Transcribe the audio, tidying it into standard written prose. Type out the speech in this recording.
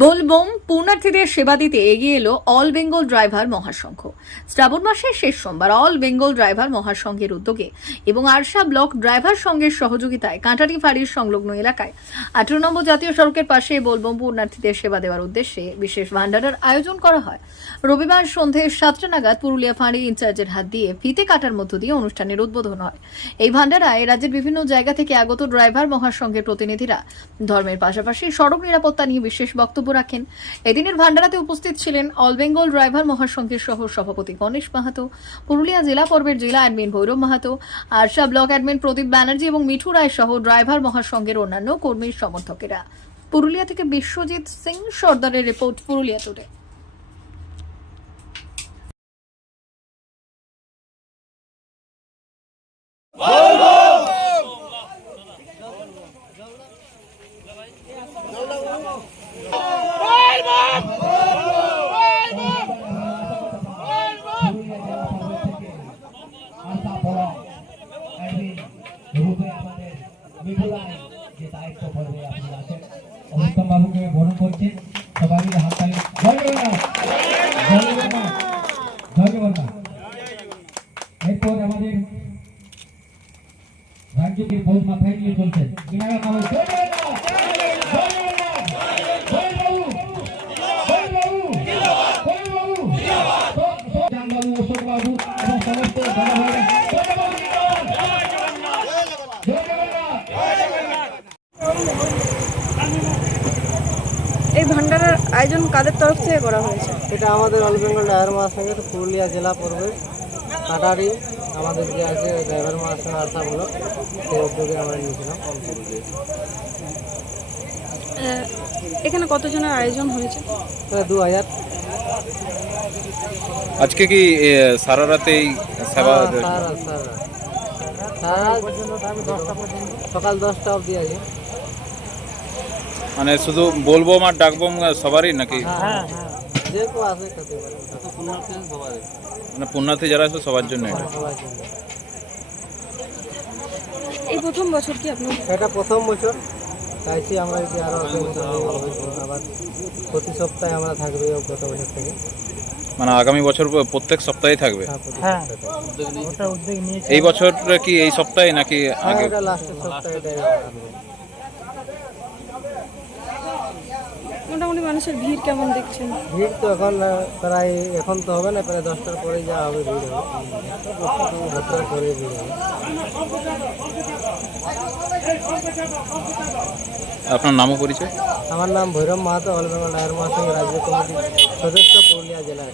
বোলবোম পুণ্যার্থীদের সেবা দিতে এগিয়ে এলো অল বেঙ্গল ড্রাইভার মহাসংঘ। শ্রাবণ মাসের শেষ সোমবার অল বেঙ্গল ড্রাইভার মহাসংঘের উদ্যোগে এবং আরশা ব্লক ড্রাইভার সংঘের সহযোগিতায় কাঁটারি ফাঁড়ির সংলগ্ন এলাকায় 18 নম্বর জাতীয় সড়কের পাশে বোলবোম পুণ্যার্থীদের সেবা দেওয়ার উদ্দেশ্যে বিশেষ ভান্ডারের আয়োজন করা হয়। রবিবার সন্ধে 7টা নাগাদ পুরুলিয়া ফাঁড়ি ইনচার্জের হাত দিয়ে ফিতে কাটার মধ্য দিয়ে অনুষ্ঠানের উদ্বোধন হয়। এই ভান্ডারায় রাজ্যের বিভিন্ন জায়গা থেকে আগত ড্রাইভার মহাসংঘের প্রতিনিধিরা ধর্মের পাশাপাশি সড়ক নিরাপত্তা নিয়ে বিশেষ বক্তব্য রাখেন। এদিনের ভান্ডারাতে উপস্থিত ছিলেন অল বেঙ্গল ড্রাইভার মহাসংঘের সহ সভাপতি গণেশ মাহাতো, পুরুলিয়া জেলা পর্বের জেলা admin Bhairab Mahato, Arsha block admin Pradip Banerjee এবং মিঠু রায় সহ ড্রাইভার মহাসংঘের অন্যান্য কর্মী সমর্থকেরা। পুরুলিয়া থেকে বিশ্বজিৎ সিং সর্দারের রিপোর্ট, পুরুলিয়া টুডে। বাবুকে বরণ করছেন সবাই মিলে হাততালি। জয় জগন্নাথ, জয় জগন্নাথ, জয় জগন্নাথ। এরপর আমাদের রাজ্যকে বহুত মাথায় নিয়ে চলছেন কিনারা নাম জয় জগন্নাথ, জয় জগন্নাথ, জয় বাবু, জয় বাবু, জয় বাবু, জান বাবু, অশোক বাবু এবং সমস্ত দাদা ভাইরা জয় বাবু, জয় জগন্নাথ, জয় জগন্নাথ, জয় জগন্নাথ। এই ভান্ডারের আয়োজন কাদের তরফ থেকে করা হয়েছে? এটা আমাদের অল বেঙ্গল ড্রাইভার মহাসংঘের পুরুলিয়া জেলা পর্বের কাটারি আমাদের যে আছে ড্রাইভার মহাসংঘ আরশা ব্লক, সেই উদ্যোগে আমরা নিয়েছিলাম। এখানে কতজনের আয়োজন হয়েছে? 2000। আজকে কি সারা রাতেই সেবা? সকাল 10টা অবধি আছে। মানে শুধু বলবোম আর ডাকবোম সবারই নাকি? হ্যাঁ, যে কেউ আসে খেতে পারে। মানে পুণ্যার্থী যারা আছে সবার জন্য এটা? সবার জন্য। এই প্রথম বছর কি আপনি? এটা প্রথম বছর, চাইছি আমরা যদি আরও আবার প্রতি সপ্তাহে আমরা থাকবে গত বছর থেকে। মানে আগামী বছর প্রত্যেক সপ্তাহে থাকবে? হ্যাঁ, এই বছর কি এই সপ্তাহে নাকি আগে? এটা লাস্টের সপ্তাহে এটাই থাকবে। মোটামুটি মানুষের ভিড় কেমন দেখছেন? ভিড় তো এখন প্রায় এখন তো হবে না, প্রায় 10টার পরেই যা হবে ভিড় হবে, 10টার পরে ভিড় হবে। আপনার নামও পরিচয়? আমার নাম ভৈরব মাহাতো, অল বেঙ্গল ড্রাইভার মহাসংঘ রাজ্য কমিটির সদস্য, পুরুলিয়া জেলা।